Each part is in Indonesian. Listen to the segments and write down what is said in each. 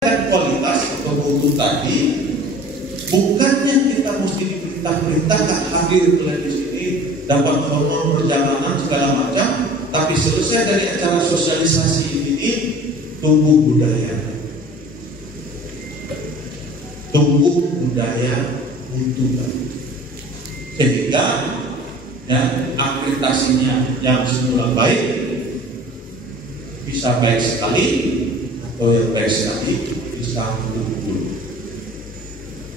kualitas atau mutu tadi, bukannya kita mesti diperintah-perintahkan hadir di sini, dapat hormon perjalanan segala macam, tapi selesai dari acara sosialisasi ini, tumbuh budaya mutu tadi, sehingga ya, akreditasinya yang semula baik bisa baik sekali, atau yang baik sekali bisa tumbuh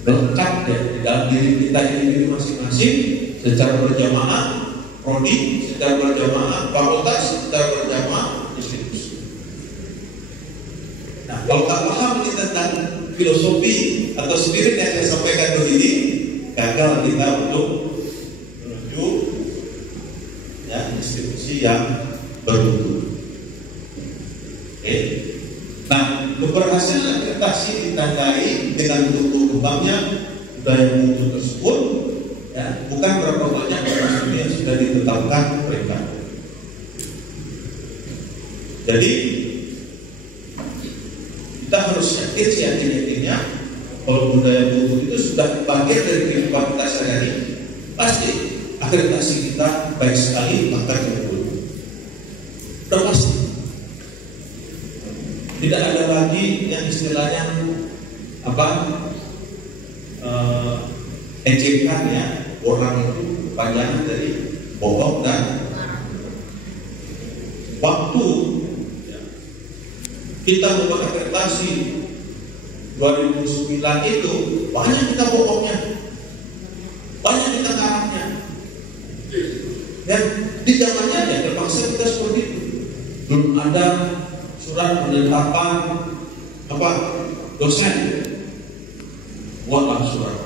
lengkap ya di dalam diri kita ini masing-masing, secara berjamaah prodi, secara berjamaah fakultas, secara berjamaah institusi. Nah, kalau tak paham ini tentang filosofi atau spirit yang saya sampaikan begini, gagal kita untuk menuju ya, institusi yang bermutu. Oke. Nah, keberhasilan akreditasi ditandai dengan tumbuh kembangnya budaya mutu tersebut, ya, bukan berapa banyak orang yang sudah ditetapkan mereka. Jadi kita harus yakin-yakinnya kalau budaya mutu itu sudah bagian dari kehidupan kita sehari-hari, pasti akreditasi kita baik sekali, maka cukup. Sudah pasti. Tidak ada lagi yang istilahnya ejekan ya, orang itu kepanjangan dari bohong dan waktu kita membuat akreditasi 2009 itu banyak kita bohongnya, banyak kita karangnya, dan di zamannya ya terpaksa kita seperti itu. Belum ada surat penetapan dosen, buatlah surat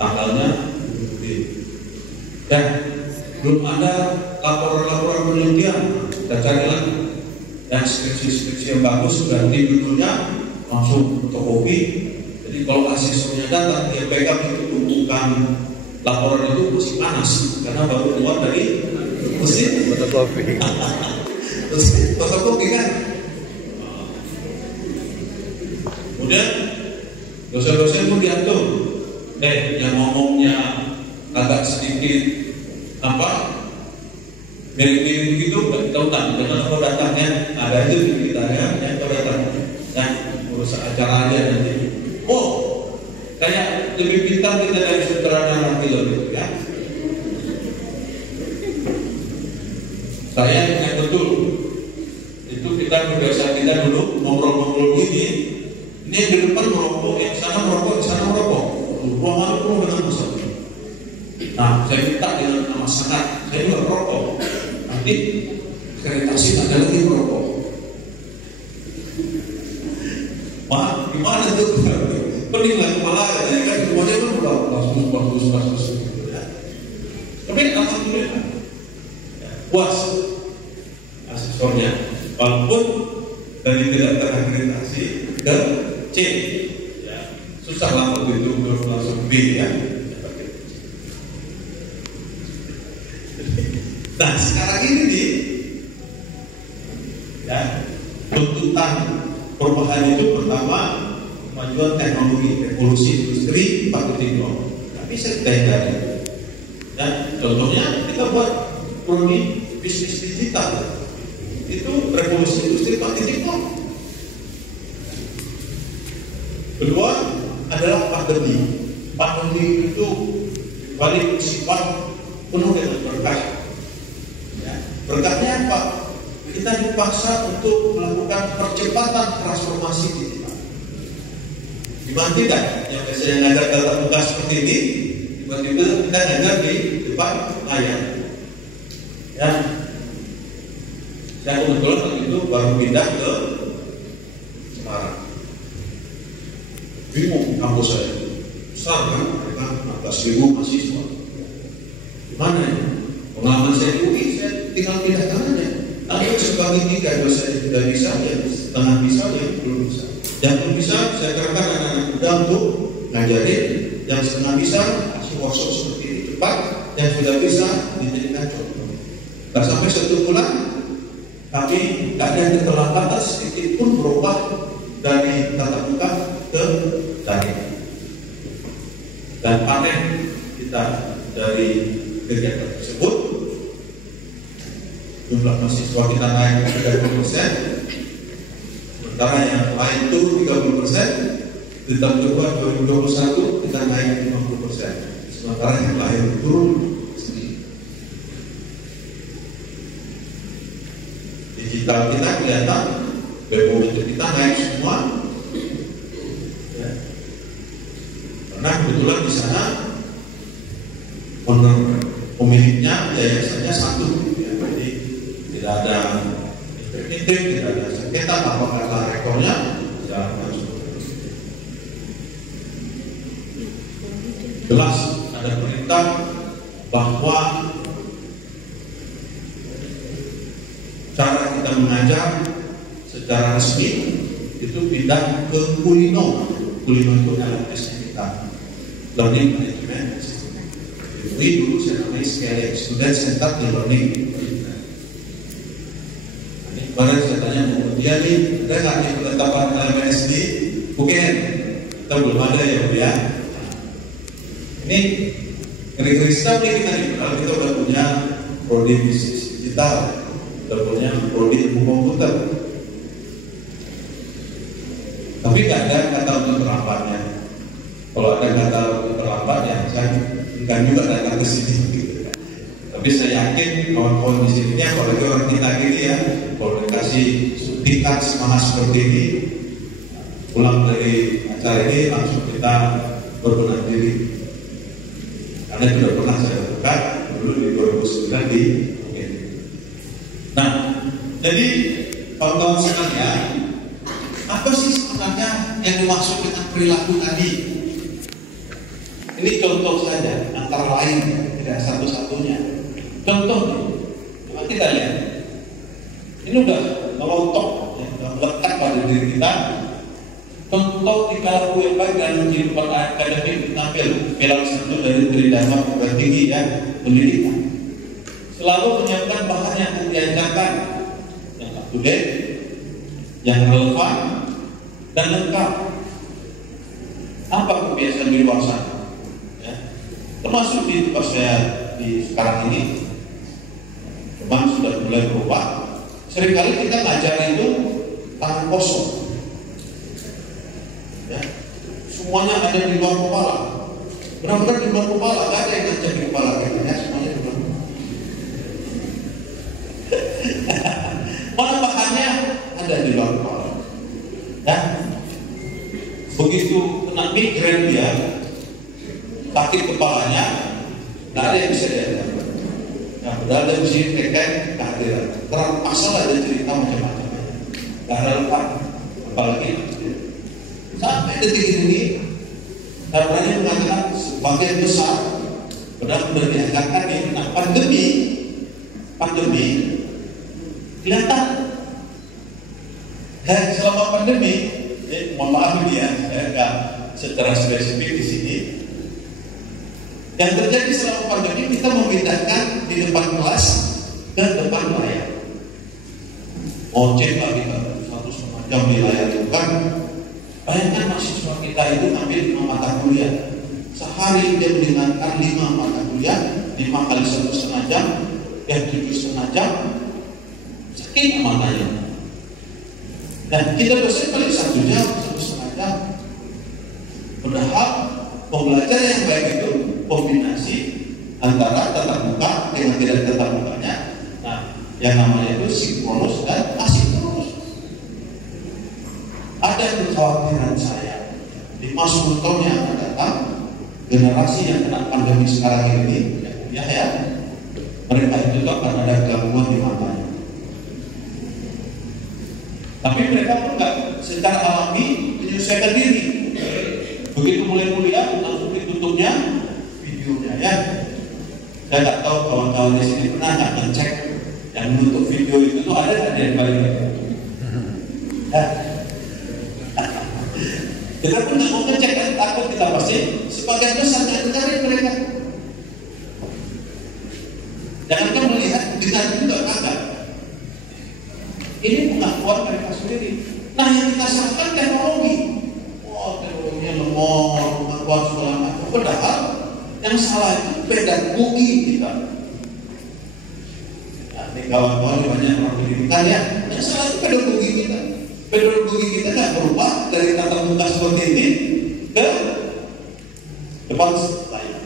tanggalnya, dan belum ada laporan penelitian, kita cari lagi, dan skripsi yang bagus ganti judulnya langsung fotokopi. Jadi kalau asessornya datang, dia pegang itu tumpukan laporan itu masih panas karena baru keluar dari mesin fotokopi. Mesin fotokopi kan. Kemudian dosen-dosen pun diatur, yang ngomongnya agak sedikit miring-miring begitu, nggak kita undang, jangan kalau datangnya ada itu di kita ya, yang kalau datang, urus acara aja nanti. Oh, kayak lebih pintar kita dari sutradara film itu ya. Saya ingat betul, itu kita kebiasaan kita dulu ngobrol-ngobrol gini. Ini yang di depan merokok, yang sana merokok, yang sana merokok. Ruangan itu dengan besar. Nah, saya minta dengan nama sangat, saya juga merokok. Nanti akreditasi ada lagi merokok. Wah, gimana tuh? Peninglah kepala ya kan, semuanya kan udah bagus. Tapi alhamdulillah, puas asesornya, walaupun dari tidak terakreditasi ke C, ya, susah lah waktu itu langsung B ya. Nah sekarang ini nih, ya, tuntutan perubahan itu pertama kemajuan teknologi, revolusi industri 4.0. Tapi saya hindari. Dan contohnya kita buat prodi bisnis digital, itu revolusi industri 4.0. Kedua adalah pandemi. Pandemi itu balik sifat penuh dengan berkah. Ya, berkahnya apa? Kita dipaksa untuk melakukan percepatan transformasi digital. Dimana tidak? Yang biasanya ngajar tatap muka seperti ini, tiba-tiba kita ngajar di depan layar. Ya, saya kebetulan waktu itu baru pindah ke Semarang. Bingung kampus saya, besar kan, mereka 14.000 mahasiswa. Gimana ya? Pengalaman saya di UI, saya tinggal pindahkan aja. Nanti sebagai 3, kalau saya sudah bisa, ya setengah bisa, ya belum bisa. Yang belum bisa, saya kerahkan anak-anak muda untuk ngajarin. Yang setengah bisa, kasih workshop seperti ini cepat. Yang sudah bisa, dijadikan contoh. Nah, sampai 1 bulan, kami tidak ada keterlambatan sedikit pun berubah dari tatap muka ke daring. Dan panen kita dari kegiatan tersebut, jumlah mahasiswa kita naik 30%, sementara yang lain turun 30%. Di tahun kedua 2021 kita naik 50%, sementara yang lain turun sedikit. Digital kita kelihatan, BPOM kita naik semua, ya. Karena kebetulan di sana pemiliknya yayasannya satu, ya. Jadi tidak ada intip, tidak ada sengketa, tanpa kata rekornya jalan masuk. Jelas ada perintah bahwa cara kita mengajar secara resmi itu pindah ke Kulino. Kulino itu LMS-nya kita, Learning Management System. Jadi dulu saya namanya SCLE, Student Centered Learning. Ini kemarin saya tanya mau dia nih, ada nggak nih penetapan LMS di UGM? Kita belum ada ya Bu ya. Ini ngeri-ngeri sekali kita nih, kalau kita udah punya prodi bisnis digital, udah punya prodi ilmu komputer, tapi nggak ada kata untuk terlambatnya. Kalau ada kata untuk terlambatnya, saya bukan juga datang ke sini. Tapi saya yakin kawan-kawan di sini, apalagi orang kita gini ya, kalau dikasih suntikan semangat seperti ini, pulang dari acara ini langsung kita berbenah diri. Karena sudah pernah saya lakukan dulu di 2009 di UGM. Nah, jadi kawan-kawan sekalian, apa sih sebenarnya yang dimaksud dengan perilaku tadi? Ini contoh saja, antara lain, tidak satu-satunya. Contoh nih, coba kita lihat. Ini udah melontok, ya, udah melekat pada diri kita. Contoh tingkah laku yang baik dalam kehidupan akademik tampil pilar satu dari tridharma perguruan tinggi ya, pendidikan. Selalu menyiapkan bahan yang diajarkan yang up to date, yang relevan dan lengkap. Apa kebiasaan di luar sana? Ya. Termasuk di tempat saya di sekarang ini, memang sudah mulai berubah. Seringkali kita ngajar itu tangan kosong. Ya, semuanya ada di luar kepala. Benar-benar di luar kepala, nggak ada yang ngajar di kepala kita, semuanya di luar kepala. Mana bahannya ada di luar kepala. Ya, begitu kena migrain dia, sakit kepalanya, nggak ada yang bisa diajar. Nah, berada di sini tekan kehadiran. Terpaksa ada cerita macam-macam. Nggak relevan, apalagi. Sampai detik ini, saya berani mengatakan sebagian besar padahal sudah diajarkan ya, nah, pandemi kelihatan. Dan selama pandemi, mohon maaf ini ya, saya nggak secara spesifik di sini. Yang terjadi selama pandemi, kita memindahkan di depan kelas ke depan layar. Ojek lah kita 1,5 jam di layar itu kan. Bayangkan mahasiswa kita itu ambil 5 mata kuliah. Sehari dia mendengarkan 5 mata kuliah, 5 kali 1,5 jam, ya 7,5 jam. Sakit matanya. Dan kita dosen paling 1 jam, 1,5 jam. Padahal pembelajaran yang baik itu kombinasi antara tatap muka dengan tidak tatap mukanya. Nah, yang namanya itu sinkronus dan asinkronus. Ada kekhawatiran saya di masa 10 tahun yang akan datang, generasi yang kena pandemi sekarang ini, ya, mereka itu akan ada gangguan di matanya. Tapi mereka pun nggak secara alami menyesuaikan diri. Begitu mulai kuliah, langsung ditutupnya videonya ya. Saya nggak tahu kawan-kawan di sini pernah nggak ngecek yang menutup video itu tuh ada yang paling ya. Kita pun nggak mau ngecek kan, takut kita pasti sebagian besar nggak dengerin mereka. Jangan melihat dengar juga kagak. Ini pengakuan mereka sendiri. Nah yang kita salahkan teknologi. Oh teknologinya lemot, kemampuan segala macam. Padahal yang salah itu pedagogi kita. Nah, ini kawan-kawan banyak orang pendidikan ya. Yang salah itu pedagogi kita. Pedagogi kita nggak berubah dari tatap muka seperti ini ke depan layar.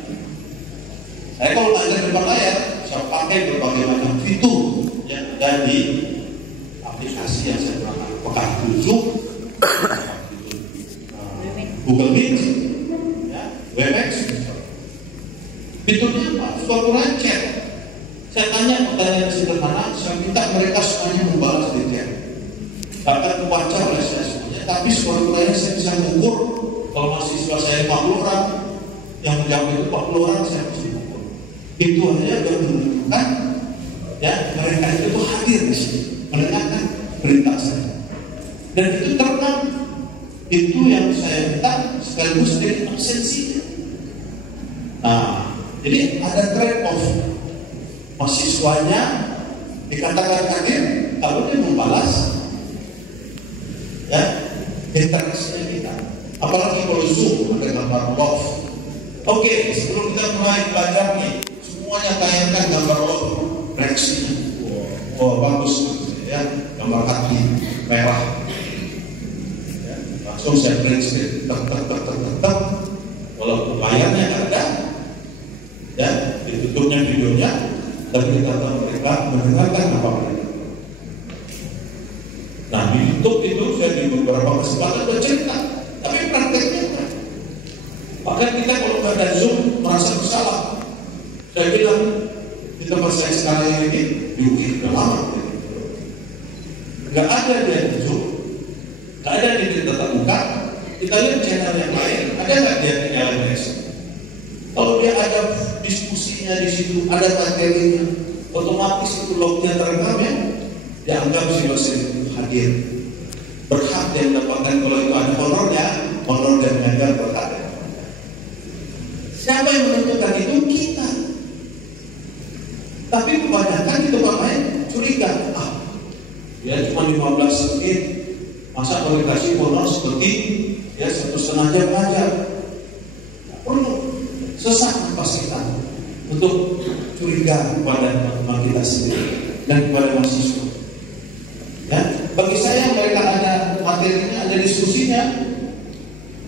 Saya kalau belajar depan layar, saya pakai berbagai macam fitur yang ada di aplikasi yang saya gunakan. Apakah itu Zoom, Google Meet, ya, Webex. Fiturnya apa? Suatu chat. Saya tanya pertanyaan sederhana, saya minta mereka semuanya membalas di chat. Bahkan kebaca oleh saya semuanya, tapi suatu lain saya bisa mengukur. Kalau mahasiswa saya 50 orang, yang menjawab itu 40 orang saya bisa mengukur. Itu aja sudah menunjukkan, ya mereka itu hadir di sini, mendengarkan berita saya. Dan itu terekam. Itu yang saya minta sekaligus dari absensinya. Nah, jadi ada trade-off. Mahasiswanya dikatakan hadir kalau dia membalas ya interaksinya kita. Apalagi kalau Zoom ada gambar love. Oke, sebelum kita mulai belajar nih, semuanya tayangkan gambar love reaksinya. Oh bagus ya, gambar hati merah. Ya, langsung saya print screen, tek. Walaupun layarnya ada, ya ditutupnya videonya. Dan kita tahu mereka mendengarkan apa mereka. Nah di YouTube itu saya di beberapa kesempatan bercerita, tapi prakteknya kan. Bahkan kita kalau nggak ada Zoom merasa bersalah. Saya bilang di tempat saya sekarang ini di udah lama. Nggak ada di Zoom, nggak ada di tatap muka. Kita lihat channel yang lain, ada nggak dia di LMS? Kalau dia ada diskusinya di situ, ada materinya, otomatis itu lognya terekam ya, dianggap si dosen hadir, berhak dia mendapatkan. Kalau itu ada honor dan mengajar berhak. Siapa yang menentukan itu? Kita. Tapi kebanyakan di tempat lain curiga, ya cuma 15 menit, masa boleh kasih honor seperti ya 1,5 jam aja? Perlu. Sesak nafas kita untuk curiga kepada teman kita sendiri dan kepada mahasiswa. Ya, bagi saya mereka ada materinya, ada diskusinya,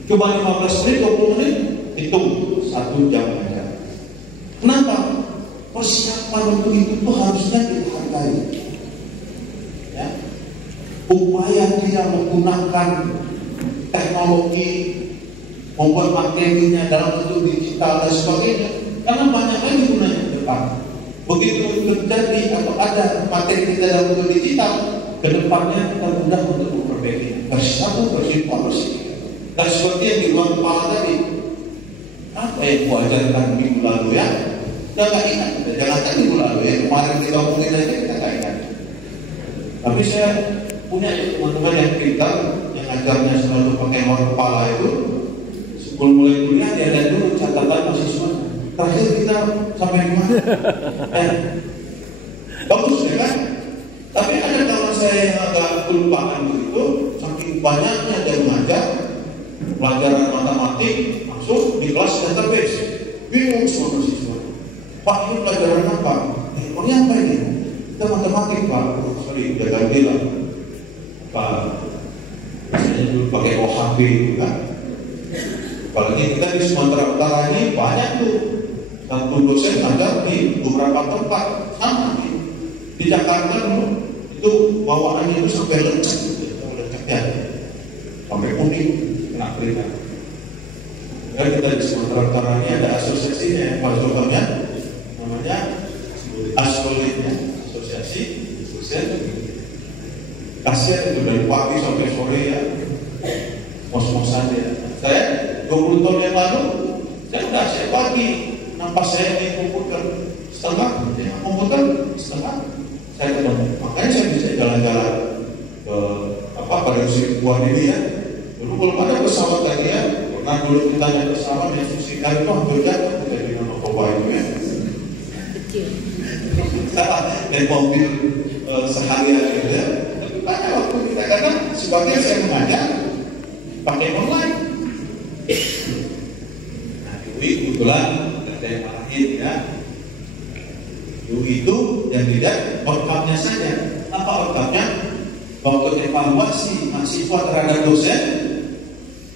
cuma 15 menit, 20 menit, itu 1 jam aja. Kenapa? Persiapan untuk itu harusnya dihargai. Ya, upaya dia menggunakan teknologi, membuat materinya dalam bentuk digital dan sebagainya, karena banyak lagi gunanya ke depan. Begitu terjadi atau ada materi kita dalam bentuk digital, ke depannya kita mudah untuk memperbaiki. Versi 1, versi 2, versi 3. Dan seperti yang di ruang kepala tadi, apa yang aku ajarkan minggu lalu ya? Udah gak ingat, jangankan minggu lalu ya, kemarin kita ngomongin aja kita gak ingat. Tapi saya punya teman-teman yang pintar, yang ajarnya selalu pakai ruang kepala itu. Sebelum mulai kuliah dia ada dulu catatan mahasiswa. Terakhir kita sampai di mana? Bagus ya kan? Tapi ada kawan saya yang agak kelupaan itu, saking banyaknya dia mengajar pelajaran matematik langsung di kelas database. Bingung semua mahasiswa. Pak ini pelajaran apa? Ini apa ini? Kita matematik Pak. Sorry, dia gak bilang. Pak, saya dulu pakai OHB itu kan. Apalagi kita di Sumatera Utara ini banyak tuh. Satu dosen ngajar di beberapa tempat sama di Jakarta dulu itu bawaannya itu sampai lecek ya, sampai kuning kena keringat. Ya kita di Sumatera Utara ini ada asosiasinya yang paling namanya Askolitnya, asosiasi dosen. Kasihan itu dari pagi sampai sore ya, mos-mosan ya. Saya 20 tahun yang lalu, saya pagi, nampak saya di komputer setengah, setengah, saya ketemu. Makanya saya bisa jalan-jalan ke pada musim buah ini ya. Dulu belum ada pesawat tadi ya, pernah dulu kita naik pesawat yang Susika itu hampir jatuh dari Narkoba itu ya. Naik mobil seharian gitu ya. Tapi banyak waktu kita karena sebagian saya mengajar pakai online. Nah, di UI kebetulan nggak ada yang marahin ya. Di UI itu yang tidak outcome-nya saja. Apa outcome-nya? Waktu evaluasi mahasiswa terhadap dosen,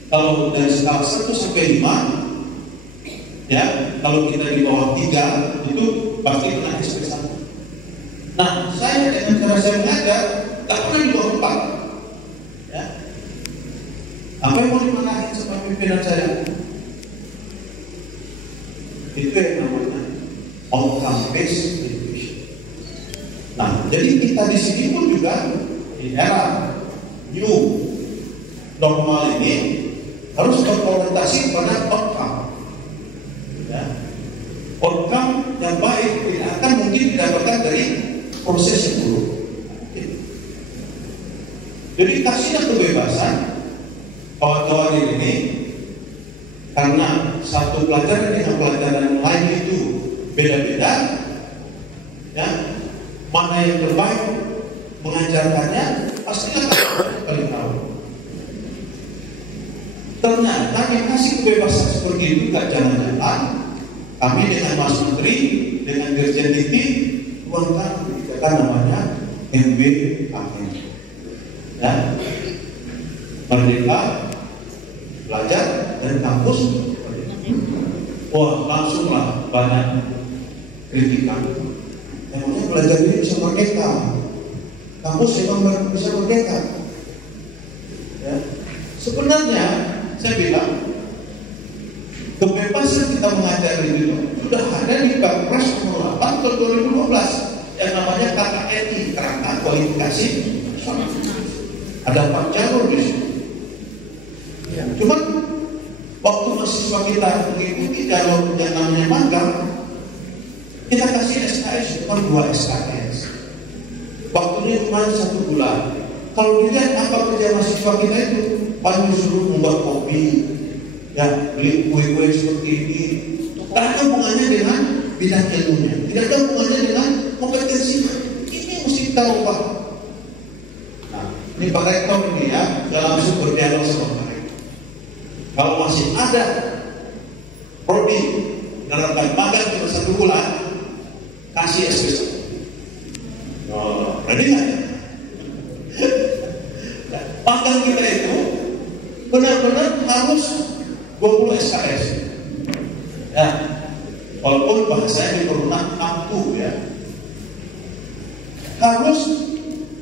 kalau dari skala 1 sampai 5, ya, kalau kita di bawah 3 itu pasti kena SP1. Nah, saya dengan cara saya mengajar tak pernah di bawah 4. Ya. Apa yang mau dimarahin sama pimpinan saya? Itu yang namanya outcome based education. Nah, jadi kita di sini pun juga di era new normal ini harus berorientasi pada outcome. Ya. Outcome yang baik tidak akan mungkin didapatkan dari proses yang buruk. Jadi kasihlah kebebasan kawan-kawan ini, karena satu pelajaran dengan pelajaran lain itu beda-beda. Ya, mana yang terbaik mengajarkannya pastilah paling tahu. Ternyata yang kasih kebebasan seperti itu gak jalan-jalan. Kami dengan Mas Menteri, dengan Dirjen Dikti, tuangkan kebijakan namanya MBAN. Ya, Merdeka Belajar dan Kampus. Wah, langsunglah banyak kritikan. Emangnya belajar ini bisa merdeka? Kampus memang bisa merdeka? Ya. Sebenarnya saya bilang kebebasan kita mengajar itu sudah ada di Perpres nomor 8 tahun 2012 yang namanya KKNI, Kerangka Kualifikasi. Ada 4 jalur di sini. Ya. Cuman waktu mahasiswa kita mengikuti jalur yang namanya magang, kita kasih SKS, bukan 2 SKS. Waktunya cuma 1 bulan. Kalau dilihat apa kerja mahasiswa kita itu, paling disuruh membuat kopi, ya, beli kue-kue seperti ini. Tidak ada hubungannya dengan bidang ilmunya, tidak ada hubungannya dengan kompetensinya. Ini mesti kita ubah. Nah, ini Pak Rektor ini ya, dalam langsung berdialog sama Pak Rektor. Kalau masih ada prodi menerapkan magang cuma 1 bulan, kasih SP1. Berarti nggak? Magang kita itu benar-benar harus 20 SKS. Ya, walaupun bahasanya diperlukan ampuh ya. Harus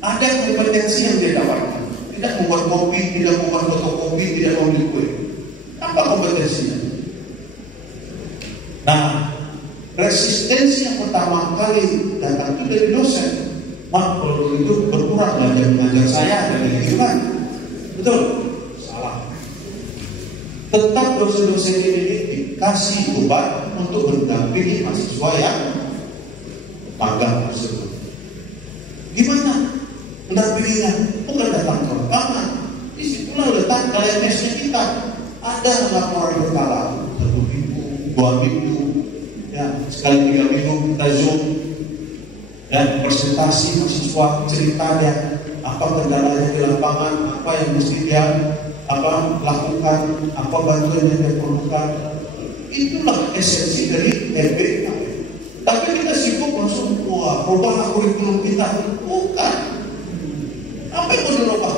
ada kompetensi yang dia dapatkan. Tidak membuat kopi, tidak membuat fotokopi, tidak membeli kue. Apa kompetensinya? Nah, resistensi yang pertama kali datang itu dari dosen. Mak, kalau itu berkurang belajar mengajar saya dari itu kan? Betul? Salah. Tetap dosen-dosen ini dikasih beban untuk mendampingi mahasiswa yang magang tersebut. Gimana mendampinginya? Bukan datang ke lapangan. Disitulah letak LMS-nya kita. Ada laporan berkala 1 minggu, 2 minggu, ya, sekali 3 minggu kita zoom. Dan presentasi mahasiswa ceritanya apa kendalanya di lapangan, apa yang mesti dia lakukan, apa bantuan yang dia perlukan. Itulah esensi dari MBAN. Tapi kita sibuk langsung rubah kurikulum kita. Bukan. Apa yang mau dirubah?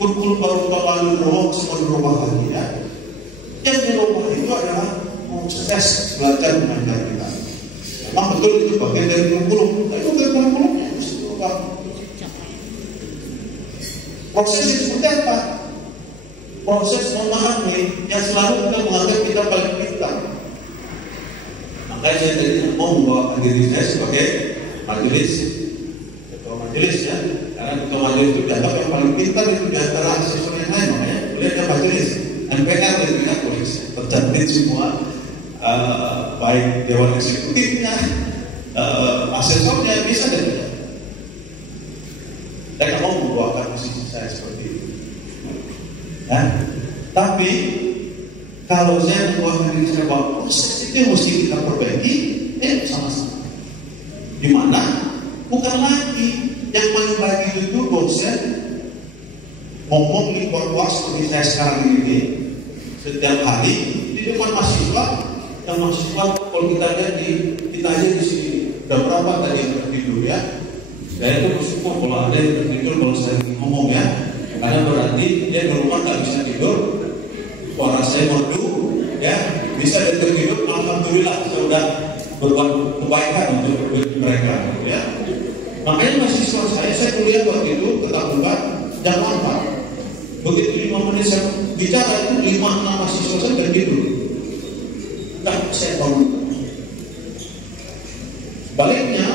Kurikulum baru lalu dirubah, semua dirubah lagi ya. Yang dirubah itu adalah proses belajar mengajar kita. Memang betul itu bagian dari kurikulum, tapi bukan kurikulumnya harus dirubah. Prosesnya seperti apa? Proses, mohon maaf nih, yang selalu kita menganggap kita paling pintar. Makanya saya tadi mau membawa diri saya sebagai majelis, ketua majelis ya, karena ketua majelis itu dianggap yang paling pintar itu di antara asesor yang lain, makanya beliau ada majelis, MPR itu ya, polisi, tercantik semua. Baik dewan eksekutifnya, asesornya bisa dan tidak. Saya nggak mau membawakan posisi saya seperti itu. Ya. Tapi kalau saya membawakan diri saya bahwa proses itu yang mesti kita perbaiki, sama-sama. Di mana bukan lagi yang paling baik itu dosen ngomong di luas seperti saya sekarang ini setiap hari di depan mahasiswa, yang mahasiswa kalau kita lihat kita aja di sini udah berapa tadi yang tertidur ya. Saya itu bersyukur kalau ada yang tertidur kalau saya ngomong ya, karena berarti dia di rumah nggak bisa tidur, suara saya merdu ya, bisa dia tertidur. Alhamdulillah saya udah berbuat kebaikan untuk mereka ya. Makanya mahasiswa saya kuliah waktu itu tetap buka jam 4. Begitu 5 menit saya bicara itu 5-6 mahasiswa saya tertidur. Nah, saya tahu. Sebaliknya,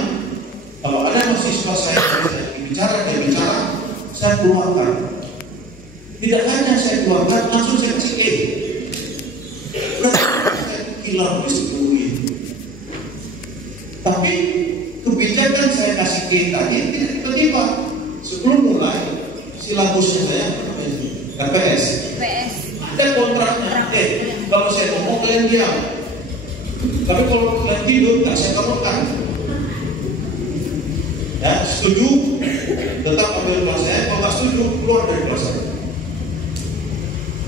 kalau ada mahasiswa saya bicara, saya keluarkan. Tidak hanya saya keluarkan, langsung saya kasih saya hilang diskusi. Tapi kebijakan saya kasih tadi tidak tiba-tiba. Sebelum mulai silabusnya saya KPS. Ada kontraknya. Kalau saya ngomong kalian diam. Tapi kalau kalian tidur, nggak saya kabulkan. Ya, setuju, tetap ambil kelas saya. Kalau nggak setuju, keluar dari kelas saya.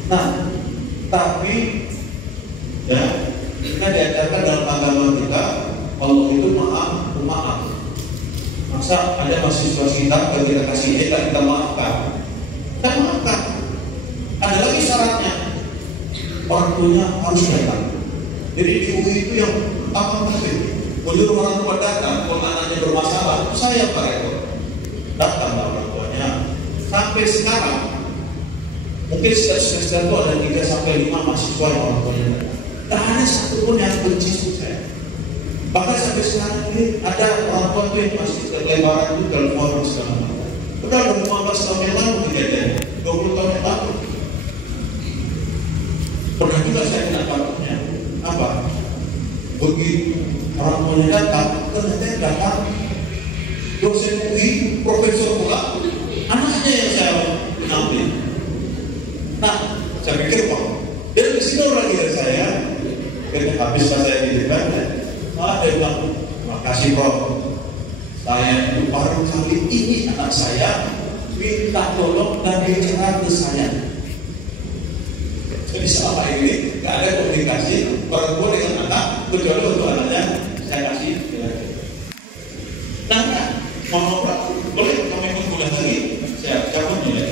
Nah, tapi ya kita diajarkan dalam agama kita, Allah itu maaf. Masa ada mahasiswa kita kalau kita kasih kita maafkan. Kita maafkan. Ada lagi syaratnya, orang tuanya harus datang. Jadi di UI itu yang pertama kali menyuruh orang tua datang kalau anaknya bermasalah, saya Pak Rektor datang orang tuanya. Sampai sekarang mungkin setiap semester itu ada 3-5 mahasiswa yang orang tuanya datang. Tak ada satupun yang benci saya. Bahkan sampai sekarang ini ada orang tua itu yang masih terlebaran itu dalam forum segala macam. Udah 15 tahun yang lalu kejadian, 20 tahun yang lalu. Pernah juga saya kena patutnya apa? Begitu orang tuanya datang, ternyata yang datang dosen UI, profesor pula, anaknya yang saya kenali. Nah, saya pikir dari sini orang kira saya, habis saya di depan, dia bilang, makasih Prof. Saya itu baru kali ini anak saya minta tolong dan bicara ke saya. Jadi selama ini nggak ada komunikasi orang tua dengan anak kecuali untuk anaknya saya kasih. Nah, mau boleh kamu ikut kuliah lagi? Saya cabut ya.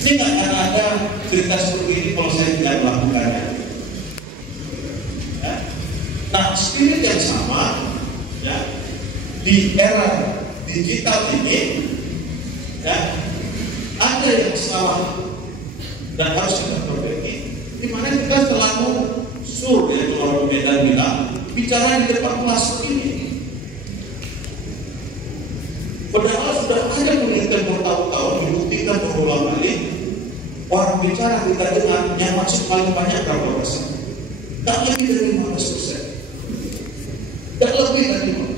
Ini nggak akan ada cerita seperti ini kalau saya tidak melakukannya. Ya. Nah, spirit yang sama, ya, di era digital ini, ya, ada yang salah dan harus kita perbaiki. Di mana kita selalu yaitu orang Medan bilang bicara di depan kelas ini. Padahal sudah ada penelitian bertahun-tahun membuktikan berulang kali orang bicara kita dengar yang masuk paling banyak berapa persen? Tak lebih dari 15%. Tak lebih dari 15%.